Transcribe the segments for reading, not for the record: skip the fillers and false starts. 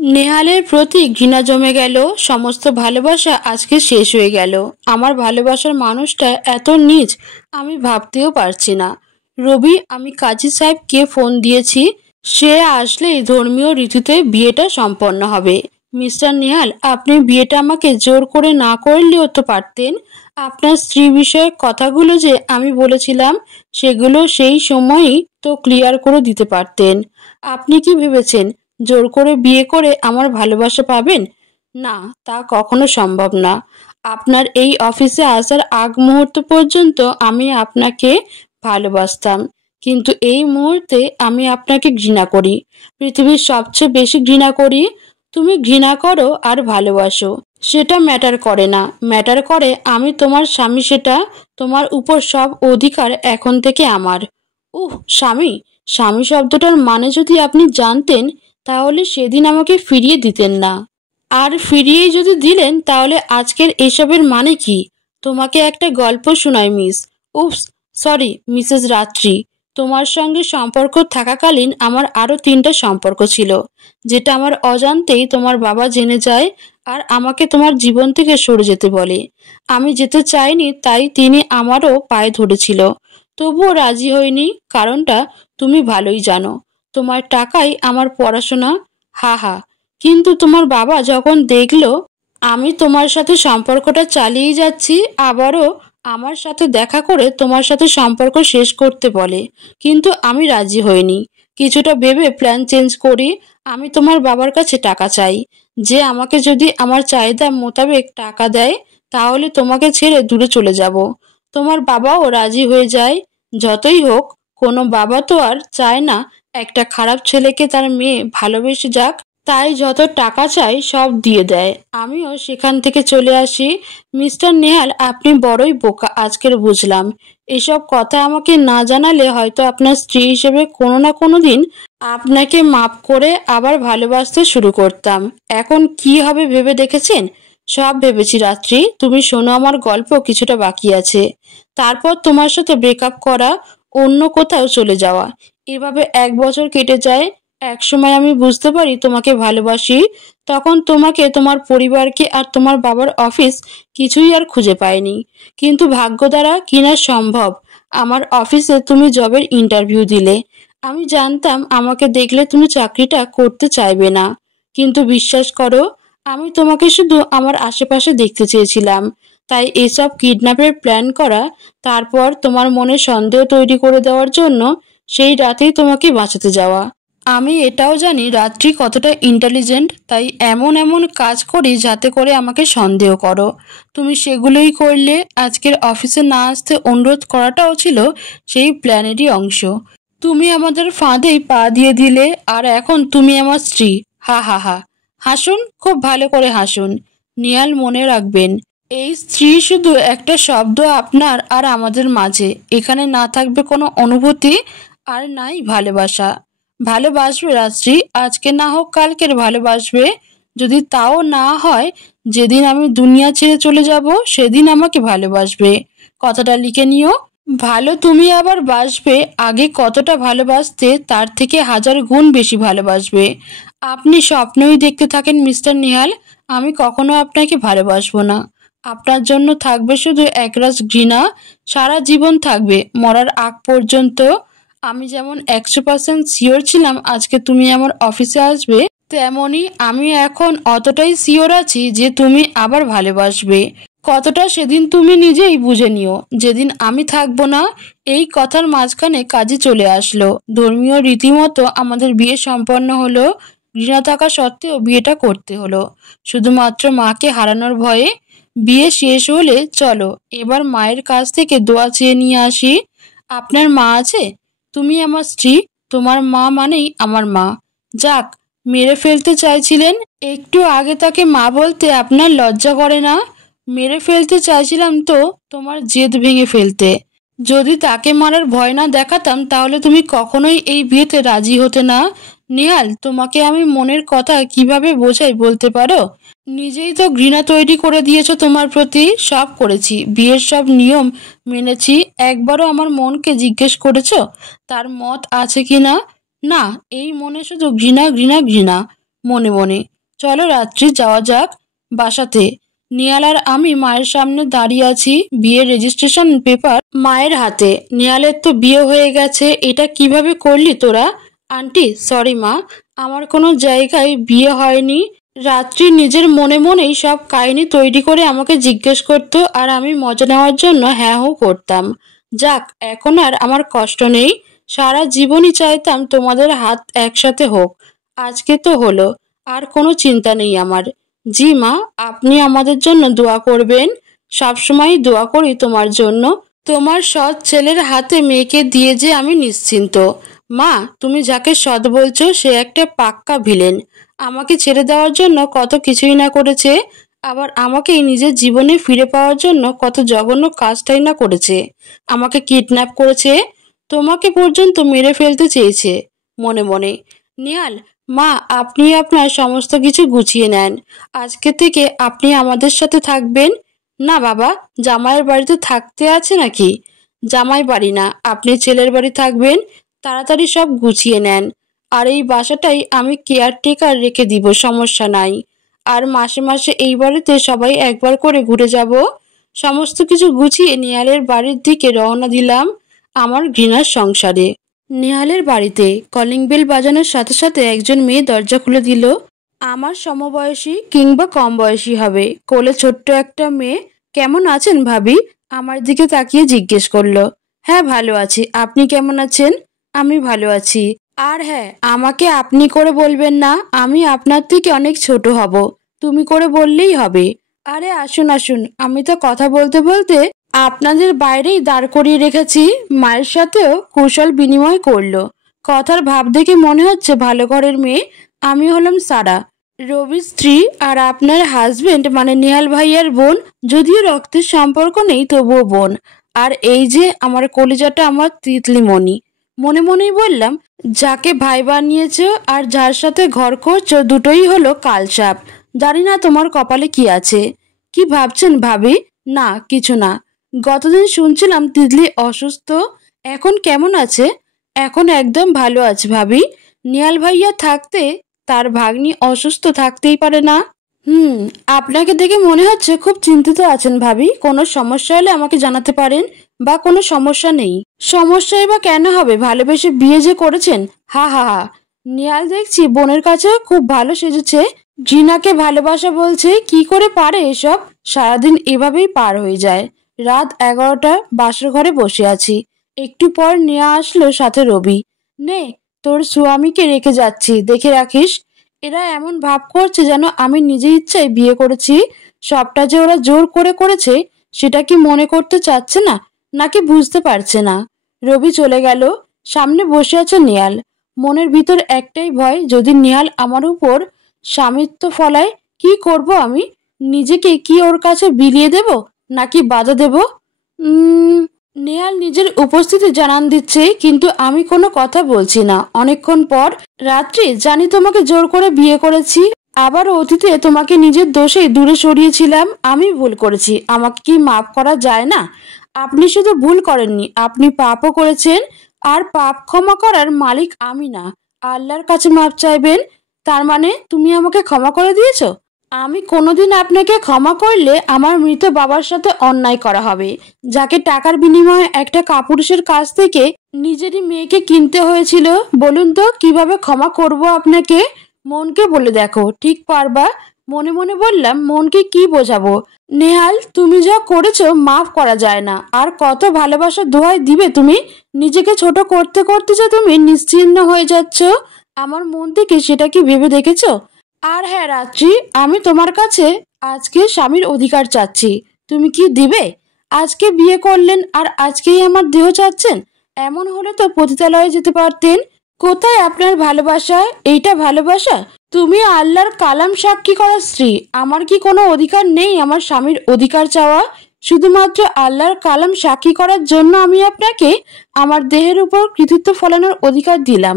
নেহালের প্রতি ঘৃণা জমে গেল। সমস্ত ভালোবাসা আজকে শেষ হয়ে গেল। আমার ভালোবাসার মানুষটা এত নীচ আমি ভাবতেও পারছি না। রবি, আমি কাজী সাহেবকে ফোন দিয়েছি। সে আসলেই ধর্মীয় রীতিতে বিয়েটা সম্পন্ন হবে। মিস্টার নেহাল, আপনি বিয়েটা আমাকে জোর করে না করলেও তো পারতেন। আপনার স্ত্রী বিষয়ক কথাগুলো যে আমি বলেছিলাম সেগুলো সেই সময়ই তো ক্লিয়ার করে দিতে পারতেন। আপনি কি ভেবেছেন জোর করে বিয়ে করে আমার ভালোবাসা পাবেন? না, তা কখনো সম্ভব না। আপনার এই অফিসে আসার আগ মুহূর্ত পর্যন্ত আমি আপনাকে ভালোবাসতাম, কিন্তু এই মুহূর্তে আমি আপনাকে ঘৃণা করি। পৃথিবীর সবচেয়ে বেশি ঘৃণা করি। তুমি ঘৃণা করো আর ভালোবাসো, সেটা ম্যাটার করে না। ম্যাটার করে আমি তোমার স্বামী, সেটা তোমার উপর সব অধিকার এখন থেকে আমার। স্বামী! স্বামী শব্দটার মানে যদি আপনি জানতেন তাহলে সেদিন আমাকে ফিরিয়ে দিতেন না। আর ফিরিয়েই যদি দিলেন তাহলে আজকের এসবের মানে কি? তোমাকে একটা গল্প শোনাই মিস। উপস, সরি মিসেস রাত্রি। তোমার সঙ্গে সম্পর্ক থাকাকালীন আমার আরও 3টা সম্পর্ক ছিল, যেটা আমার অজান্তেই তোমার বাবা জেনে যায় আর আমাকে তোমার জীবন থেকে সরে যেতে বলে। আমি যেতে চাইনি, তাই তিনি আমারও পায়ে ধরেছিল, তবুও রাজি হইনি। কারণটা তুমি ভালোই জানো। তোমার টাকায় আমার পড়াশোনা। হা হা। কিন্তু তোমার বাবা যখন দেখলো আমি তোমার সাথে সম্পর্কটা চালিয়ে যাচ্ছি, আবারও আমার সাথে দেখা করে তোমার সাথে সম্পর্ক শেষ করতে বলে, কিন্তু আমি রাজি হইনি। কিছুটা ভেবে প্ল্যান চেঞ্জ করি। আমি তোমার বাবার কাছে টাকা চাই, যে আমাকে যদি আমার চাহিদা মোতাবেক টাকা দেয় তাহলে তোমাকে ছেড়ে দূরে চলে যাব। তোমার বাবাও রাজি হয়ে যায়। যতই হোক, কোনো বাবা তো আর চায় না একটা খারাপ ছেলেকে তার মেয়ে ভালোবেসে যাক, তাই যত টাকা চাই সব দিয়ে দেয়। আমিও সেখান থেকে চলে আসি। মিস্টার নেহাল, আপনি বড়ই বোকা আজকের বুঝলাম। এসব কথা আমাকে না জানালে হয়তো আপনার স্ত্রী হিসেবে কোনো না কোনো দিন আপনাকে মাপ করে আবার ভালোবাসতে শুরু করতাম। এখন কি হবে ভেবে দেখেছেন? সব ভেবেছি রাত্রি। তুমি শোনো, আমার গল্প কিছুটা বাকি আছে। তারপর তোমার সাথে ব্রেকআপ করা, অন্য কোথাও চলে যাওয়া, এভাবে 1 বছর কেটে যায়। একসময় আমি বুঝতে পারি তোমাকে ভালোবাসি। তখন তোমাকে, তোমার পরিবারকে আর তোমার বাবার অফিস কিছুই আর খুঁজে পাইনি। কিন্তু ভাগ্য দ্বারা কিনা সম্ভব, আমার অফিসে তুমি জবের ইন্টারভিউ দিলে। আমি জানতাম আমাকে দেখলে তুমি চাকরিটা করতে চাইবে না, কিন্তু বিশ্বাস করো, আমি তোমাকে শুধু আমার আশেপাশে দেখতে চেয়েছিলাম। তাই এসব কিডন্যাপের প্ল্যান করা, তারপর তোমার মনে সন্দেহ তৈরি করে দেওয়ার জন্য সেই রাতেই তোমাকে বাঁচাতে যাওয়া। আমি এটাও জানি রাত্রি কতটা ইন্টেলিজেন্ট, তাই এমন এমন কাজ করি যাতে করে আমাকে সন্দেহ করো। তুমি সেগুলোই করলে। আজকের অফিসে না আসতে অনুরোধ করাটাও ছিল সেই প্ল্যানেরই অংশ। তুমি আমাদের ফাঁদেই পা দিয়ে দিলে, আর এখন তুমি আমার স্ত্রী। হা হা হা। হাসুন, খুব ভালো করে হাসুন। নিয়াল, মনে রাখবেন, এই স্ত্রী শুধু একটা শব্দ আপনার আর আমাদের মাঝে। এখানে না থাকবে কোনো অনুভূতি, আর নাই ভালোবাসা। ভালোবাসবে রাত্রি, আজকে না হোক কালকের ভালোবাসবে। যদি তাও না হয়, যেদিন আমি দুনিয়া ছেড়ে চলে যাব সেদিন আমাকে ভালোবাসবে। কথাটা লিখে নিও। ভালো তুমি আবার বাসবে। আগে কতটা ভালোবাসতে তার থেকে 1000 গুণ বেশি ভালোবাসবে। আপনি স্বপ্নই দেখতে থাকেন মিস্টার নেহাল। আমি কখনো আপনাকে ভালোবাসবো না। আপনার জন্য থাকবে শুধু একরাশ ঘৃণা। সারা জীবন থাকবে, মরার আগ পর্যন্ত। আমি যেমন 100% শিওর ছিলাম আজকে তুমি আমার অফিসে আসবে, তেমনি আমি এখন অতটাই শিওর আছি যে তুমি আবার ভালোবাসবে। কতটা সেদিন তুমি নিজেই বুঝে নিও। যেদিন আমি থাকবো না। এই কথার মাঝখানে কাজী চলে আসলো। ধর্মীয় রীতিমতো আমাদের বিয়ে সম্পন্ন হলো। ঘৃণা থাকা সত্ত্বেও বিয়েটা করতে হলো, শুধুমাত্র মাকে হারানোর ভয়ে। বিয়ে শেষ হলে চলো এবার মায়ের কাছ থেকে দোয়া চেয়ে নিয়ে আসি। আপনার মা আছে? তুমি আমার স্ত্রী, তোমার মা মানেই আমার মা। যাক, মেরে ফেলতে চাইছিলেন, একটু আগে তাকে মা বলতে আপনার লজ্জা করে না? মেরে ফেলতে চাইছিলাম তো তোমার জেদ ভেঙে ফেলতে। যদি তাকে মারার ভয় না দেখাতাম তাহলে তুমি কখনোই এই বিয়েতে রাজি হতে না। নেহাল, তোমাকে আমি মনের কথা কিভাবে বোঝাই বলতে পারো? নিজেই তো ঘৃণা তৈরি করে দিয়েছো তোমার প্রতি। সব করেছি, বিয়ের সব নিয়ম মেনেছি। একবারও আমার মনকে জিজ্ঞেস করেছো তার মত আছে কি না? না, এই মনে শুধু ঘৃণা ঘৃণা ঘৃণা। মনে মনে। চলো রাত্রি যাওয়া যাক বাসাতে। নিহাল আর আমি মায়ের সামনে দাঁড়িয়ে আছি, বিয়ের রেজিস্ট্রেশন পেপার মায়ের হাতে। নিহালের তো বিয়ে হয়ে গেছে, এটা কিভাবে করলি তোরা? আন্টি সরি মা, আমার কোনো জায়গায় বিয়ে হয়নি। রাত্রি নিজের মনে মনেই সব কাহিনী তৈরি করে আমাকে জিজ্ঞেস করতো, আর আমি মজা নেওয়ার জন্য হ্যাঁ হু করতাম। যাক, এখন আর আমার কষ্ট নেই। সারা জীবনই চাইতাম তোমাদের হাত একসাথে হোক। আজকে তো হলো, আর কোনো চিন্তা নেই আমার। জি মা, আপনি আমাদের জন্য দোয়া করবেন। সবসময় দোয়া করি তোমার জন্য। তোমার সৎ ছেলের হাতে মেয়েকে দিয়ে যে আমি নিশ্চিন্ত। মা, তুমি যাকে সৎ বলছো সে একটা পাক্কা ভিলেন। আমাকে ছেড়ে দেওয়ার জন্য কত কিছুই না করেছে, আবার আমাকেই নিজের জীবনে ফিরে পাওয়ার জন্য কত জঘন্য কাজটাই না করেছে। আমাকে কিডন্যাপ করেছে, তোমাকে পর্যন্ত মেরে ফেলতে চেয়েছে মনে মনে। নিহাল, মা আপনি আপনার সমস্ত কিছু গুছিয়ে নেন। আজকে থেকে আপনি আমাদের সাথে থাকবেন। না বাবা, জামাইয়ের বাড়িতে থাকতে আছে নাকি? জামাই বাড়ি না, আপনি ছেলের বাড়ি থাকবেন। তাড়াতাড়ি সব গুছিয়ে নেন। আর এই বাসাটাই আমি কেয়ারটেকার রেখে দিব, সমস্যা নাই। আর মাসে মাসে এই বাড়িতে সবাই একবার করে ঘুরে যাব। সমস্ত কিছু গুছিয়ে নিহালের বাড়ির দিকে রওনা দিলাম আমার ঘৃণার সংসারে। নেহালের বাড়িতে কলিং বেল বাজানোর সাথে সাথে একজন মেয়ে দরজা খুলে দিল। আমার সমবয়সী কিংবা কম বয়সী হবে, কোলে ছোট্ট একটা মেয়ে। কেমন আছেন ভাবি? আমার দিকে তাকিয়ে জিজ্ঞেস করলো। হ্যাঁ ভালো আছি, আপনি কেমন আছেন? আমি ভালো আছি। আর হ্যাঁ, আমাকে আপনি করে বলবেন না, আমি আপনার থেকে অনেক ছোট হব। তুমি করে বললেই হবে। আরে আসুন আসুন, আমি তো কথা বলতে বলতে আপনাদের বাইরেই দাঁড় করিয়ে রেখেছি। মায়ের সাথেও কুশল বিনিময় করলো। কথার ভাব দেখে মনে হচ্ছে ভালো ঘরের মেয়ে। আমি হলাম সারা, রবির স্ত্রী, আর আপনার হাজবেন্ড মানে নিহাল ভাইয়ার বোন। যদিও রক্তের সম্পর্ক নেই, তবুও বোন। আর এই যে আমার কলিজাটা, আমার তিতলিমণি। মনে মনেই বললাম, যাকে ভাই বানিয়েছো আর যার সাথে ঘর করছো দুটোই হলো কালসাপ। জানি না তোমার কপালে কি আছে। কি ভাবছেন ভাবি? না কিছু না। গতদিন শুনছিলাম তিতলি অসুস্থ, এখন কেমন আছে? এখন একদম ভালো আছে ভাবি। নিহাল ভাইয়া থাকতে তার ভাগ্নি অসুস্থ থাকতেই পারে না। হুম, আপনাকে দেখে মনে হচ্ছে খুব চিন্তিত আছেন ভাবি। কোনো সমস্যা হলে আমাকে জানাতে পারেন। বা কোনো সমস্যা নেই? সমস্যাই বা কেন হবে, ভালোবেসে বিয়ে যে করেছেন। হা হা হা। নিহাল দেখছি বোনের কাছে খুব ভালো সেজেছে। জিনাকে ভালোবাসা বলছে, কি করে পারে এসব? সারাদিন এভাবেই পার হয়ে যায়। রাত 11টা, বাসর ঘরে বসে আছি। একটু পর নিয়ে আসলো সাথে রবি। নে, তোর স্বামীকে রেখে যাচ্ছি, দেখে রাখিস। এরা এমন ভাব করছে যেন আমি নিজে ইচ্ছায় বিয়ে করেছি। সবটা যে ওরা জোর করে করেছে সেটা কি মনে করতে চাচ্ছে না, নাকি বুঝতে পারছে না? রবি চলে গেল। সামনে বসে আছে নিহাল। মনের ভিতর একটাই ভয়, যদি নিহাল আমার উপর স্বামিত্ব ফলায় কি করব আমি? নিজেকে কি ওর কাছে বিলিয়ে দেব, নাকি বাধা দেব? নেহাল নিজের উপস্থিতি জানান দিচ্ছে, কিন্তু আমি কোনো কথা বলছি না। অনেকক্ষণ পর, রাত্রি জানি তোমাকে জোর করে বিয়ে করেছি। আবার অতীতে তোমাকে নিজের দোষে দূরে সরিয়েছিলাম। আমি ভুল করেছি, আমাকে কি মাফ করা যায় না? আপনি শুধু ভুল করেননি, আপনি পাপও করেছেন। আর পাপ ক্ষমা করার মালিক আমি না, আল্লাহর কাছে মাফ চাইবেন। তার মানে তুমি আমাকে ক্ষমা করে দিয়েছো? আমি কোনোদিন আপনাকে ক্ষমা করলে আমার মৃত বাবার সাথে অন্যায় করা হবে, যাকে টাকার বিনিময়ে একটা কাপুরুষের কাছ থেকে নিজেরই মেয়েকে কিনতে হয়েছিল। বলুন তো কিভাবে ক্ষমা করব আপনাকে? মনকে বলে দেখো, ঠিক পারবা। মনে মনে বললাম, মনকে কি বোঝাবো? নেহাল, তুমি যা করেছো মাফ করা যায় না। আর কত ভালোবাসার দোহাই দিবে তুমি? নিজেকে ছোট করতে করতে যে তুমি নিশ্চিহ্ন হয়ে যাচ্ছ আমার মন থেকে, সেটা কি ভেবে দেখেছো? আর হ্যাঁ রাত্রি, আমি তোমার কাছে আজকে স্বামীর অধিকার চাচ্ছি। তুমি কি দিবে? আজকে বিয়ে করলেন আর আজকেই আমার দেহ চাচ্ছেন? এমন হলে তো পতিতালয়ে যেতে পারতেন। কোথায় আপনার ভালোবাসা? এইটা ভালোবাসা? তুমি আল্লাহর কালাম সাক্ষী করা স্ত্রী। আমার কি কোনো অধিকার নেই আমার স্বামীর অধিকার চাওয়া? শুধুমাত্র আল্লাহর কালাম সাক্ষী করার জন্য আমি আপনাকে আমার দেহের উপর কৃতিত্ব ফলানোর অধিকার দিলাম।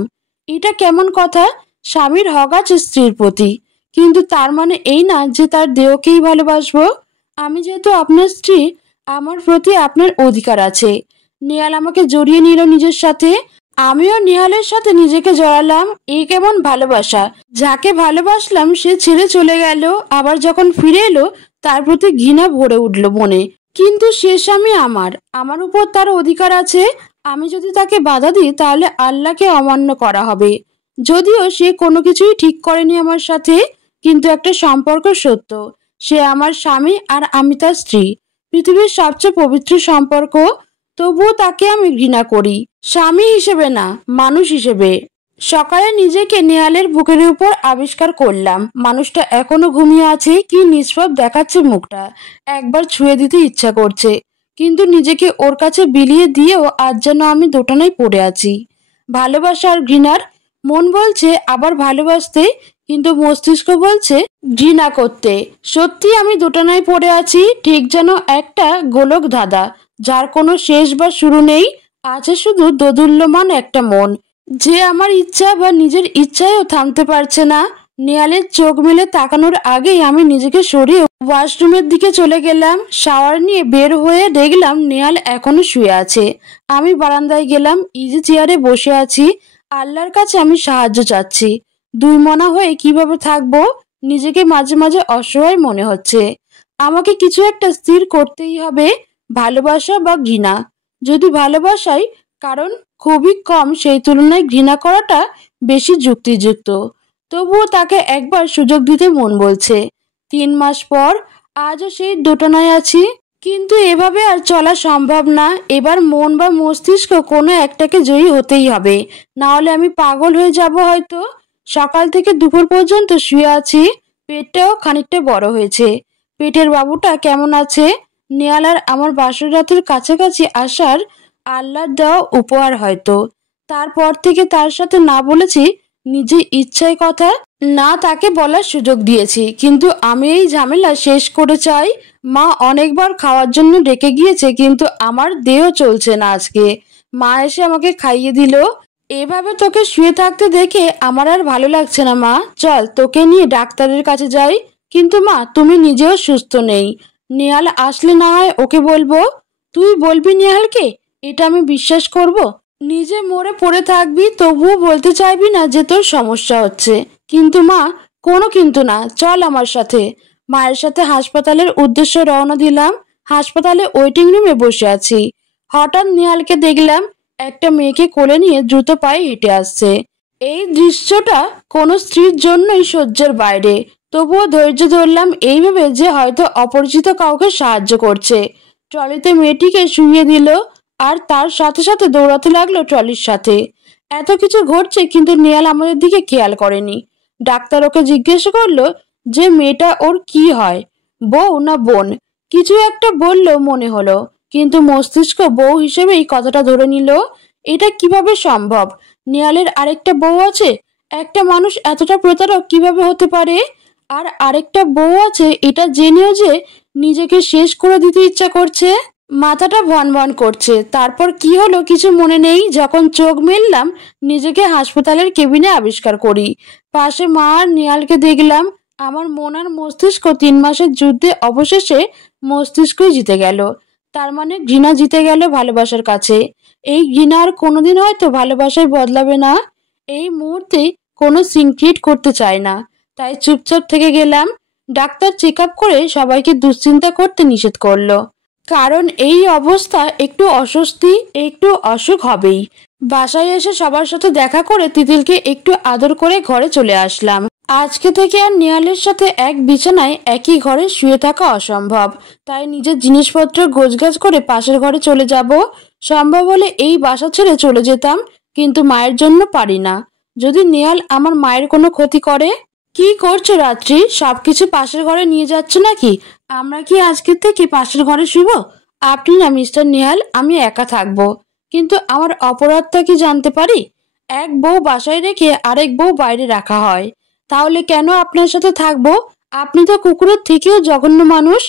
এটা কেমন কথা? স্বামীর হক আছে স্ত্রীর প্রতি, কিন্তু তার মানে এই না যে তার দেহকেই ভালোবাসবো। আমি যেহেতু আপনার স্ত্রী, আমার প্রতি আপনার অধিকার আছে। নেহাল আমাকে জড়িয়ে নিল নিজের সাথে। আমিও নেহালের সাথে নিজেকে জড়ালাম। এই কেমন ভালোবাসা! যাকে ভালোবাসলাম সে ছেড়ে চলে গেল, আবার যখন ফিরে এলো তার প্রতি ঘৃণা ভরে উঠল মনে। কিন্তু সে স্বামী আমার, আমার উপর তার অধিকার আছে। আমি যদি তাকে বাধা দিই তাহলে আল্লাহকে অমান্য করা হবে। যদিও সে কোনো কিছুই ঠিক করেনি আমার সাথে, কিন্তু একটা সম্পর্ক সত্য। সে আমার স্বামী আর আমি তার স্ত্রী, পৃথিবীর সবচেয়ে পবিত্র সম্পর্ক। তবুও তাকে আমি ঘৃণা করি, স্বামী হিসেবে না, মানুষ হিসেবে। সকালে নিজেকে নেহালের বুকের উপর আবিষ্কার করলাম। মানুষটা এখনো ঘুমিয়ে আছে, কি নিষ্পাপ দেখাচ্ছে মুখটা। একবার ছুঁয়ে দিতে ইচ্ছা করছে, কিন্তু নিজেকে ওর কাছে বিলিয়ে দিয়েও আজ যেন আমি দোটানায় পড়ে আছি, ভালোবাসা আর ঘৃণার। মন বলছে আবার ভালোবাসতে, কিন্তু মস্তিষ্ক বলছে ঘৃণা করতে। সত্যি আমি দোটানায় পড়ে আছি, ঠিক যেন একটা গোলক ধাঁধা, যার কোনো শেষ বা শুরু নেই। আছে শুধু দোদুল্যমান একটা মন, যে আমার ইচ্ছা বা নিজের ইচ্ছায়ও থামতে পারছে না। নেহালের চোখ মেলে তাকানোর আগেই আমি নিজেকে সরিয়ে ওয়াশরুমের দিকে চলে গেলাম। শাওয়ার নিয়ে বের হয়ে দেখলাম নেহাল এখনো শুয়ে আছে। আমি বারান্দায় গেলাম, ইজি চেয়ারে বসে আছি। আল্লাহর কাছে আমি সাহায্য চাচ্ছি। দুই মনা হয়ে কিভাবে থাকবো? নিজেকে মাঝে মাঝে অসহায় মনে হচ্ছে। আমাকে কিছু একটা স্থির করতেই হবে, ভালোবাসা বা ঘৃণা। যদি ভালোবাসাই, কারণ খুবই কম, সেই তুলনায় ঘৃণা করাটা বেশি যুক্তিযুক্ত। তবুও তাকে একবার সুযোগ দিতে মন বলছে। 3 মাস পর আজও সেই দোটানায় আছি। কিন্তু এভাবে আর চলা সম্ভব না। এবার মন বা মস্তিষ্ক কোনো একটাকে জয়ী হতেই হবে, না হলে আমি পাগল হয়ে যাব হয়তো। সকাল থেকে দুপুর পর্যন্ত শুয়ে আছি। পেটটাও খানিকটা বড় হয়েছে। পেটের বাবুটা কেমন আছে? নেহাল আর আমার বাসর রাতের কাছাকাছি আসার আল্লাহর দেওয়া উপহার হয়তো। তারপর থেকে তার সাথে না বলেছি নিজের ইচ্ছায় কথা, না তাকে বলার সুযোগ দিয়েছি। কিন্তু আমি এই ঝামেলা শেষ করে চাই। মা অনেকবার খাওয়ার জন্য ডেকে গিয়েছে, কিন্তু আমার দেহ চলছে না আজকে। মা এসে আমাকে খাইয়ে দিল। এভাবে তোকে শুয়ে থাকতে দেখে আমার আর ভালো লাগছে না মা, চল তোকে নিয়ে ডাক্তারের কাছে যাই। কিন্তু মা, তুমি নিজেও সুস্থ নেই। নেহাল আসলে না হয় ওকে বলবো। তুই বলবি নেহালকে? এটা আমি বিশ্বাস করব? নিজে মরে পড়ে থাকবি, তবুও বলতে চাইবি না যে তোর সমস্যা হচ্ছে। কিন্তু মা, কোনো কিন্তু না, চল আমার সাথে। মায়ের সাথে হাসপাতালের উদ্দেশ্যে রওনা দিলাম। হাসপাতালে ওয়েটিং রুমে বসে আছি। হঠাৎ নেহালকে দেখলাম একটা মেয়েকে কোলে নিয়ে দ্রুত পায়ে হেঁটে আসছে। এই দৃশ্যটা কোনো স্ত্রীর জন্যই সহ্যের বাইরে। তবুও ধৈর্য ধরলাম, এই ভেবে যে হয়তো অপরিচিত কাউকে সাহায্য করছে। ট্রলিতে মেয়েটিকে শুইয়ে দিল, আর তার সাথে সাথে দৌড়াতে লাগলো ট্রলির সাথে। এত কিছু ঘটছে, কিন্তু নেহাল আমাদের দিকে খেয়াল করেনি। ডাক্তার ওকে জিজ্ঞেস করলো যে মেয়েটা ওর কি হয়, বউ না বোন। কিছু একটা বলল মনে হলো, কিন্তু মস্তিষ্ক বউ হিসেবেই কথাটা ধরে নিল। এটা কিভাবে সম্ভব? নেহালের আরেকটা বউ আছে? একটা মানুষ এতটা প্রতারক কিভাবে হতে পারে? আর আরেকটা বউ আছে এটা জেনেও যে নিজেকে শেষ করে দিতে ইচ্ছা করছে। মাথাটা ভন ভন করছে। তারপর কি হলো কিছু মনে নেই। যখন চোখ মেললাম, নিজেকে হাসপাতালের কেবিনে আবিষ্কার করি। পাশে মা আর নেহালকে দেখলাম। আমার মন আর মস্তিষ্ক 3 মাসের যুদ্ধে অবশেষে মস্তিষ্কই জিতে গেল। তার মানে ঘৃণা জিতে গেল ভালোবাসার কাছে। এই ঘৃণা আর কোনোদিন হয়তো ভালোবাসায় বদলাবে না। এই মুহূর্তে কোনো সিনক্রিয়েট করতে চায় না, তাই চুপচাপ থেকে গেলাম। ডাক্তার চেক আপ করে সবাইকে দুশ্চিন্তা করতে নিষেধ করলো, কারণ এই অবস্থা একটু অস্বস্তি, একটু অসুখ হবেই। বাসায় এসে সবার সাথে দেখা করে তিতিলকে একটু আদর করে ঘরে চলে আসলাম। আজকে থেকে আর নেহালের সাথে এক বিছানায় একই ঘরে শুয়ে থাকা অসম্ভব। তাই নিজের জিনিসপত্র গোছগাছ করে পাশের ঘরে চলে যাব। সম্ভব হলে এই বাসা ছেড়ে চলে যেতাম, কিন্তু মায়ের জন্য পারি না। যদি নেহাল আমার মায়ের কোনো ক্ষতি করে? কি করছো রাত্রি? সবকিছু পাশের ঘরে নিয়ে যাচ্ছ নাকি? আমরা কি আজকের থেকে পাশের ঘরে শুব? আপনি না মিস্টার নেহাল, আমি একা থাকবো। কিন্তু আমার অপরাধটা কি জানতে পারি? এক বউ বাসায় রেখে আরেক বউ বাইরে রাখা হয়। তাহলে কেন আপনার সাথে থাকবো? আপনি তো কুকুরের থেকেও জঘন্য মানুষ।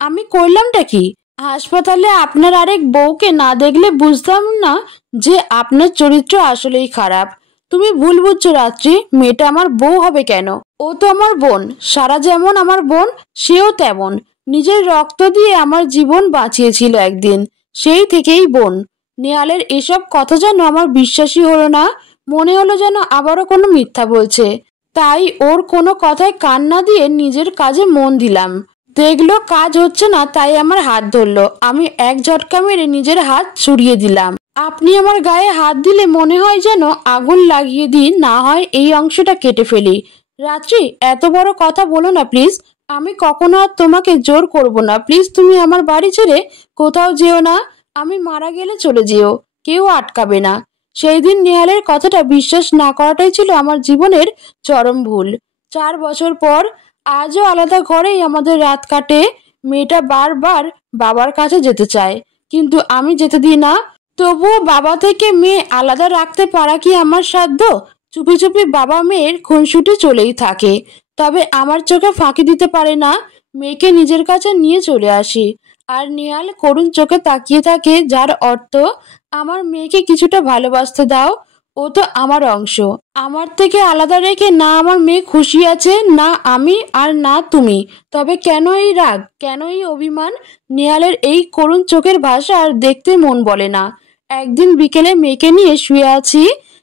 আমি করলামটা কি? হাসপাতালে আপনার আরেক বউকে না দেখলে বুঝতাম না যে আপনার চরিত্র আসলেই খারাপ। তুমি ভুল বুঝছো রাত্রি, মেয়েটা আমার বউ হবে কেন? ও তো আমার বোন। সারা যেমন আমার বোন, সেও তেমন। নিজের রক্ত দিয়ে আমার জীবন বাঁচিয়েছিল একদিন, সেই থেকেই বোন। নেহালের এসব কথা যেন আমার বিশ্বাসই হলো না। মনে হলো যেন আবারও কোনো মিথ্যা বলছে। তাই ওর কোনো কথায় কান না দিয়ে নিজের কাজে মন দিলাম। দেখলো কাজ হচ্ছে না, তাই আমার হাত ধরলো। আমি এক ঝটকা মেরে নিজের হাত ছুড়িয়ে দিলাম। আপনি আমার গায়ে হাত দিলে মনে হয় যেন আগুন লাগিয়ে দিই, না হয় এই অংশটা কেটে ফেলি। রাত্রি, এত বড় কথা বলো না প্লিজ। আমি কখনো আর তোমাকে জোর করব না। প্লিজ তুমি আমার বাড়ি ছেড়ে কোথাও যেও না। আমি মারা গেলে চলে যেও, কেউ আটকাবে না। সেই দিন নেহালের কথাটা বিশ্বাস না করাটাই ছিল আমার জীবনের চরম ভুল। 4 বছর পর আজও আলাদা ঘরেই আমাদের রাত কাটে। মেয়েটা বারবার বাবার কাছে যেতে চায়, কিন্তু আমি যেতে দিই না। তবুও বাবা থেকে মেয়ে আলাদা রাখতে পারা কি আমার সাধ্য? চুপি চুপি বাবা মেয়ের খুনসুটি চলেই থাকে, তবে আমার চোখে ফাঁকি দিতে পারে না। মেয়েকে নিজের কাছে নিয়ে চলে আসি, আর নেহাল করুণ চোখে তাকিয়ে থাকে, যার অর্থ আমার মেয়েকে কিছুটা ভালোবাসতে দাও, ও তো আমার অংশ। আমার থেকে আলাদা রেখে না আমার মেয়ে খুশি আছে, না আমি আর না তুমি। তবে কেন এই রাগ, কেন এই অভিমান? নেহালের এই করুণ চোখের ভাষা আর দেখতে মন বলে না। একদিন বিকেলে মেয়েকে নিয়ে শুয়ে আছি।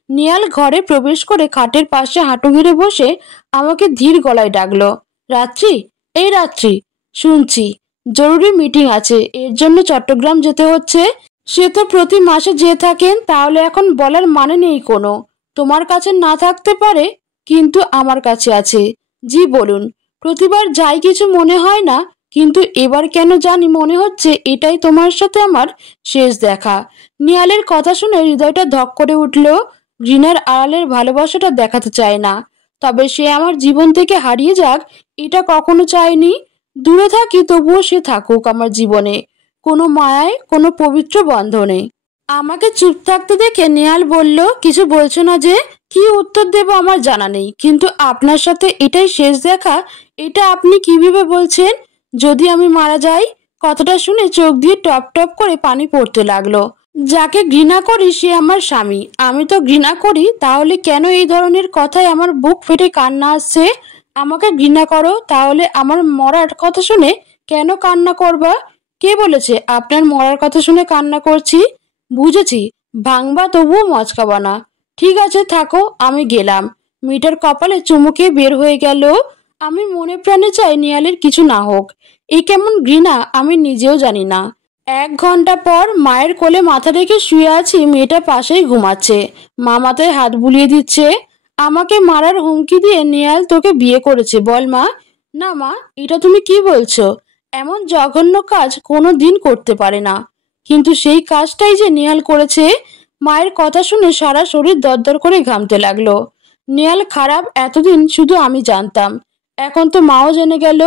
নেহাল ঘরে প্রবেশ করে খাটের পাশে হাঁটু গেড়ে বসে আমাকে ধীর গলায় ডাকলো, রাত্রি, এই রাত্রি। শুনছি, জরুরি মিটিং আছে, এর জন্য চট্টগ্রাম যেতে হচ্ছে। সে তো প্রতি মাসে যেয়ে থাকেন, তাহলে এখন বলার মানে নেই কোনো। তোমার কাছে না থাকতে পারে, কিন্তু আমার কাছে আছে। জি বলুন। প্রতিবার যাই কিছু মনে হয় না, কিন্তু এবার কেন জানি মনে হচ্ছে এটাই তোমার সাথে আমার শেষ দেখা। নেহালের কথা শুনে হৃদয়টা ধক করে উঠল। ঘৃণার আড়ালের ভালোবাসাটা দেখাতে চায় না, তবে সে আমার জীবন থেকে হারিয়ে যাক এটা কখনো চায়নি। দূরে থাকি তবুও সে থাকুক আমার জীবনে, কোনো মায়ায়, কোনো পবিত্র বন্ধনে। আমাকে চুপ থাকতে দেখে নেহাল বলল, কিছু বলছো না যে? কি উত্তর দেব আমার জানা নেই, কিন্তু আপনার সাথে এটাই শেষ দেখা, এটা আপনি কিভাবে বলছেন? যদি আমি মারা যাই? কথাটা শুনে চোখ দিয়ে টপ টপ করে পানি পড়তে লাগলো। যাকে ঘৃণা করি সে আমার স্বামী, আমি তো ঘৃণা করি, তাহলে কেন এই ধরনের কথায় আমার বুক ফেটে কান্না আসছে? আমাকে ঘৃণা করো, তাহলে আমার মরার কথা শুনে কেন কান্না করবা? কে বলেছে আপনার মরার কথা শুনে কান্না করছি? বুঝেছি, ভাঙবা তবুও মচকাবা না। ঠিক আছে থাকো, আমি গেলাম। মিটার কপালে চুমুকে বের হয়ে গেল। আমি মনে প্রাণে চাই নেহালের কিছু না হোক। এই কেমন ঘৃণা আমি নিজেও জানি না। 1 ঘন্টা পর মায়ের কোলে মাথা রেখে শুয়ে আছি, মেয়েটা পাশেই ঘুমাচ্ছে। মা মাথায় হাত বুলিয়ে দিচ্ছে। আমাকে মারার হুমকি দিয়ে নেহাল তোকে বিয়ে করেছে বল মা। না মা, এটা তুমি কি বলছো? এমন জঘন্য কাজ কোনো দিন করতে পারে না, কিন্তু সেই কাজটাই যে নেহাল করেছে। মায়ের কথা শুনে সারা শরীর দরদর করে ঘামতে লাগলো। নেহাল খারাপ এতদিন শুধু আমি জানতাম, এখন তো মাও জেনে গেল।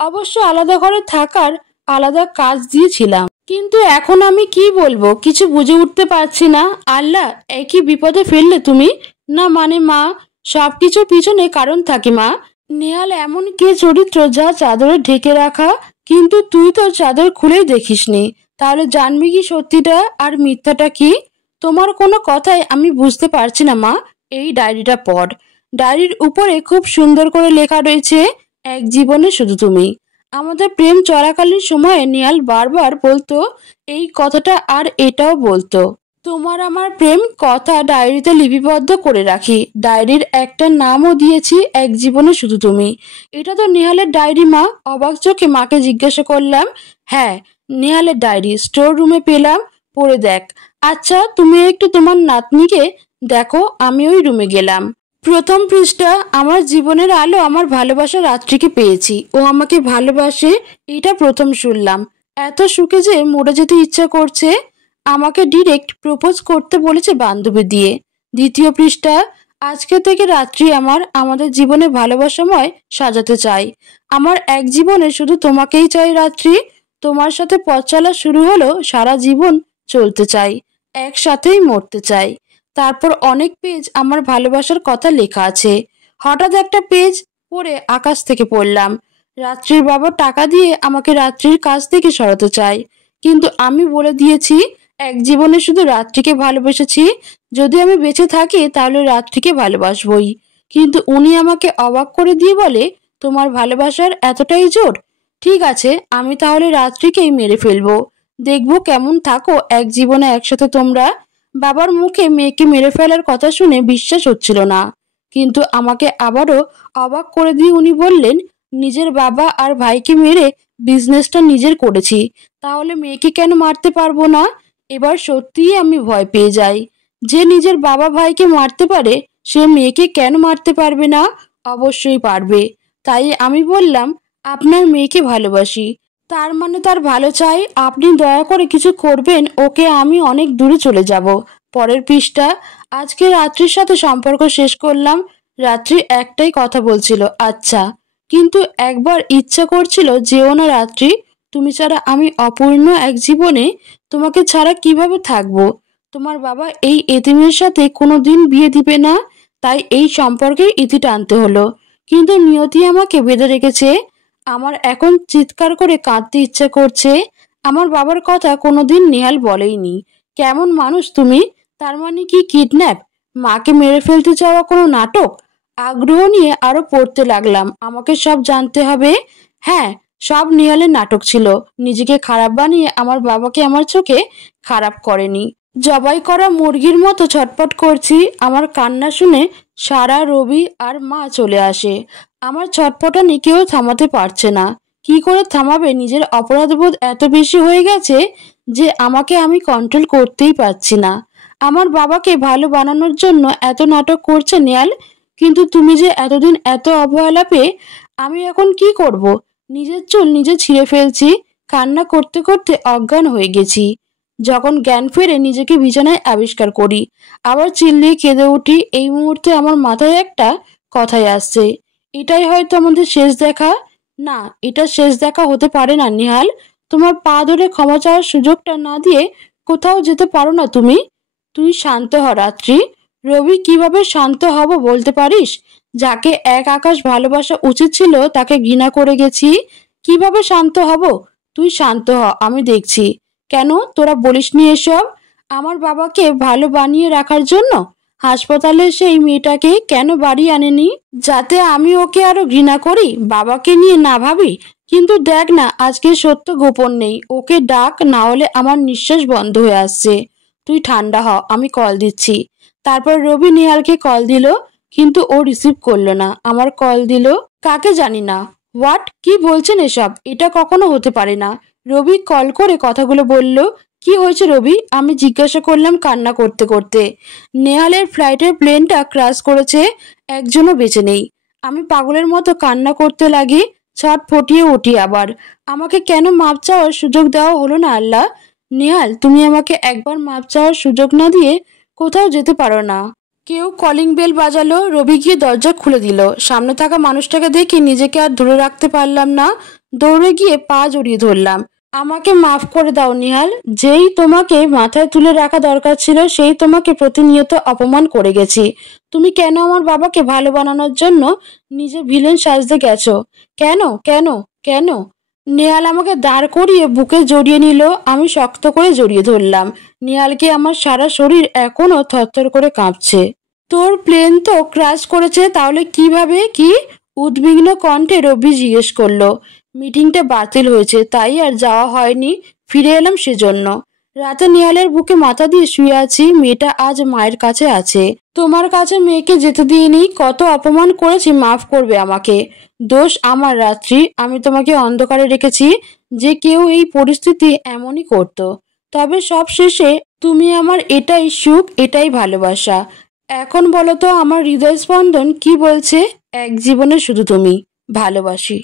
অবশ্য আলাদা ঘরে থাকার আলাদা কাজ দিয়েছিলাম, কিন্তু এখন আমি কি বলবো কিছু বুঝে উঠতে পারছি না। আল্লাহ, একই বিপদে ফেললে তুমি। না মানে মা, সবকিছুর পিছনে কারণ থাকে মা। নেহাল এমন কে চরিত্র যা চাদরে ঢেকে রাখা, কিন্তু তুই তো চাদর খুলেই দেখিসনি, তাহলে জানবি কি সত্যিটা আর মিথ্যাটা কি? তোমার কোনো কথাই আমি বুঝতে পারছি না মা। এই ডায়েরিটা পড়। ডায়েরির উপরে খুব সুন্দর করে লেখা রয়েছে, এক জীবনে শুধু তুমি। আমাদের প্রেম চলাকালীন সময়ে নেহাল বারবার বলতো এই কথাটা, আর এটাও বলতো, তোমার আমার প্রেম কথা ডায়েরিতে লিপিবদ্ধ করে রাখি। ডায়েরির একটা নামও দিয়েছি, এক জীবনে শুধু তুমি। এটা তো নেহালের ডায়েরি মা। অবাক চোখে মাকে জিজ্ঞাসা করলাম। হ্যাঁ, নেহালের ডায়েরি, স্টোর রুমে পেলাম, পড়ে দেখ। আচ্ছা তুমি একটু তোমার নাতনিকে দেখো। আমি ওই রুমে গেলাম। প্রথম পৃষ্ঠা, আমার জীবনের আলো আমার ভালোবাসা রাত্রিকে পেয়েছি, ও আমাকে ভালোবাসে, এটা প্রথম শুনলাম। এত সুখে যে মরে যেতে ইচ্ছা করছে। আমাকে ডিরেক্ট প্রপোজ করতে বলেছে বান্ধবী দিয়ে। দ্বিতীয় পৃষ্ঠা, আজকে থেকে রাত্রি আমাদের জীবনে ভালোবাসাময় সাজাতে চাই। আমার এক জীবনে শুধু তোমাকেই চাই রাত্রি। তোমার সাথে পথ চলা শুরু হলো, সারা জীবন চলতে চাই, একসাথেই মরতে চাই। তারপর অনেক পেজ আমার ভালোবাসার কথা লেখা আছে। হঠাৎ একটা পেজ পড়ে আকাশ থেকে পড়লাম। রাত্রির বাবা টাকা দিয়ে আমাকে রাত্রির কাছ থেকে সরাতে চায়, কিন্তু আমি বলে দিয়েছি এক জীবনে শুধু রাত্রিকে ভালোবেসেছি। যদি আমি বেঁচে থাকি তাহলে রাত্রিকে ভালোবাসবই। কিন্তু উনি আমাকে অবাক করে দিয়ে বলে, তোমার ভালোবাসার এতটাই জোর? ঠিক আছে, আমি তাহলে রাত্রিকেই মেরে ফেলবো। দেখবো কেমন থাকো এক জীবনে একসাথে তোমরা। বাবার মুখে মেয়েকে মেরে ফেলার কথা শুনে বিশ্বাস হচ্ছিল না, কিন্তু আমাকে আবারও অবাক করে দিয়ে উনি বললেন, নিজের বাবা আর ভাইকে মেরে বিজনেসটা নিজের করেছি, তাহলে মেয়েকে কেন মারতে পারবো না? এবার সত্যিই আমি ভয় পেয়ে যাই। যে নিজের বাবা ভাইকে মারতে পারে সে মেয়েকে কেন মারতে পারবে না? অবশ্যই পারবে। তাই আমি বললাম, আপনার মেয়েকে ভালোবাসি, তার মানে তার ভালো চাই, আপনি দয়া করে কিছু করবেন, ওকে আমি অনেক দূরে চলে যাব। পরের পৃষ্ঠা। আজকে রাত্রির সাথে সম্পর্ক শেষ করলাম। রাত্রি একটাই কথা বলছিল, আচ্ছা, কিন্তু একবার ইচ্ছা করছিল যেও না রাত্রি, তুমি ছাড়া আমি অপূর্ণ এক জীবনে তোমাকে ছাড়া কিভাবে থাকবো? তোমার বাবা এই এতিমের সাথে কোনোদিন বিয়ে দিবে না, তাই এই সম্পর্কে ইতি টানতে হলো, কিন্তু নিয়তি আমাকে বেঁধে রেখেছে। আমার এখন চিৎকার করে কাঁদতে ইচ্ছে করছে। আমার বাবার কথা কোনোদিন নেহাল বলেইনি। কেমন মানুষ তুমি? তার মানে কি কিডন্যাপ? মাকে মেরে ফেলতে চাওয়া কোনো নাটক? আগ্রহ নিয়ে আরো পড়তে লাগলাম, আমাকে সব জানতে হবে। হ্যাঁ, সব নেহালের নাটক ছিল। নিজেকে খারাপ বানিয়ে আমার বাবাকে আমার চোখে খারাপ করেনি। জবাই করা মুরগির মতো ছটপট করছি। আমার কান্না শুনে সারা, রবি আর মা চলে আসে। আমার ছটপটানি কেউ থামাতে পারছে না। কি করে থামাবে? নিজের অপরাধবোধ এত বেশি হয়ে গেছে যে আমাকে আমি কন্ট্রোল করতেই পারছি না। আমার বাবাকে ভালো বানানোর জন্য এত নাটক করছে নেয়াল, কিন্তু তুমি যে এতদিন এত অবহেলা পেয়ে, আমি এখন কি করব? নিজের চুল নিজে ছিঁড়ে ফেলছি, কান্না করতে করতে অজ্ঞান হয়ে গেছি। যখন জ্ঞান ফেরে নিজেকে বিছানায় আবিষ্কার করি, আবার চিল্লিয়ে কেঁদে উঠি। এই মুহূর্তে আমার মাথায় একটা কথাই আসছে, এটাই হয়তো আমাদের শেষ দেখা। না, এটা শেষ দেখা হতে পারে না নিহাল। তোমার পা ধরে ক্ষমা চাওয়ার সুযোগটা না দিয়ে কোথাও যেতে পারো না তুমি? তুই শান্ত হ রাত্রি। রবি, কিভাবে শান্ত হব বলতে পারিস? যাকে এক আকাশ ভালোবাসা উচিত ছিল তাকে ঘৃণা করে গেছি, কিভাবে শান্ত হব? তুই শান্ত হ, আমি দেখছি। কেন তোরা বলিসনি এসব? আমার বাবাকে ভালো বানিয়ে রাখার জন্য হাসপাতালে সেই মেয়েটাকে কেন বাড়ি আনেনি, যাতে আমি ওকে আরো ঘৃণা করি, বাবাকে নিয়ে না ভাবি? কিন্তু দেখ না, আজকে সত্য গোপন নেই। ওকে ডাক, না হলে আমার নিঃশ্বাস বন্ধ হয়ে আসছে। তুই ঠান্ডা হ, আমি কল দিচ্ছি। তারপর রবি নেহালকে কল দিল, কিন্তু ও রিসিভ করলো না। আমার কল দিল, কাকে জানি না। হোয়াট? কি বলছেন এসব? এটা কখনো হতে পারে না। রবি কল করে কথাগুলো বলল। কি হয়েছে রবি? আমি জিজ্ঞাসা করলাম কান্না করতে করতে। নেহালের ফ্লাইটের প্লেনটা ক্র্যাশ করেছে, একজনও বেঁচে নেই। আমি পাগলের মতো কান্না করতে লাগি, ছটফটিয়ে উঠি আবার। আমাকে কেন মাপ চাওয়ার সুযোগ দেওয়া হলো না আল্লাহ? নেহাল, তুমি আমাকে একবার মাপ চাওয়ার সুযোগ না দিয়ে কোথাও যেতে পারো না। কেউ কলিং বেল বাজালো। রবি গিয়ে দরজা খুলে দিল। সামনে থাকা মানুষটাকে দেখে নিজেকে আর ধরে রাখতে পারলাম না, দৌড়ে গিয়ে পা জড়িয়ে ধরলাম। আমাকে মাফ করে দাও নিহাল। যেই তোমাকে মাথায় তুলে রাখা দরকার ছিল সেই তোমাকে প্রতিনিয়ত অপমান করে গেছি। তুমি কেন আমার বাবাকে ভালো বানানোর জন্য নিজে ভিলেন সাজতে গেছো? কেন কেন কেন? নেহাল আমাকে দাঁড় করিয়ে বুকে জড়িয়ে নিল। আমি শক্ত করে জড়িয়ে ধরলাম নেহালকে। আমার সারা শরীর এখনো থরথর করে কাঁপছে। তোর প্লেন তো ক্র্যাশ করেছে, তাহলে কিভাবে? কি? উদ্বিগ্ন কণ্ঠে রবি জিজ্ঞেস করলো। মিটিংটা বাতিল হয়েছে, তাই আর যাওয়া হয়নি, ফিরে এলাম সেজন্য। রাতে নেহালের বুকে মাথা দিয়ে শুয়ে আছি। মেয়েটা আজ মায়ের কাছে আছে। তোমার কাছে মেয়েকে যেতে দিইনি, কত অপমান করেছি, মাফ করবে আমাকে। দোষ আমার রাত্রি, আমি তোমাকে অন্ধকারে রেখেছি। যে কেউ এই পরিস্থিতি এমনই করতো। তবে সব শেষে তুমি আমার, এটাই সুখ, এটাই ভালোবাসা। এখন বলো তো আমার হৃদয় স্পন্দন কি বলছে? এক জীবনে শুধু তুমি। ভালোবাসি।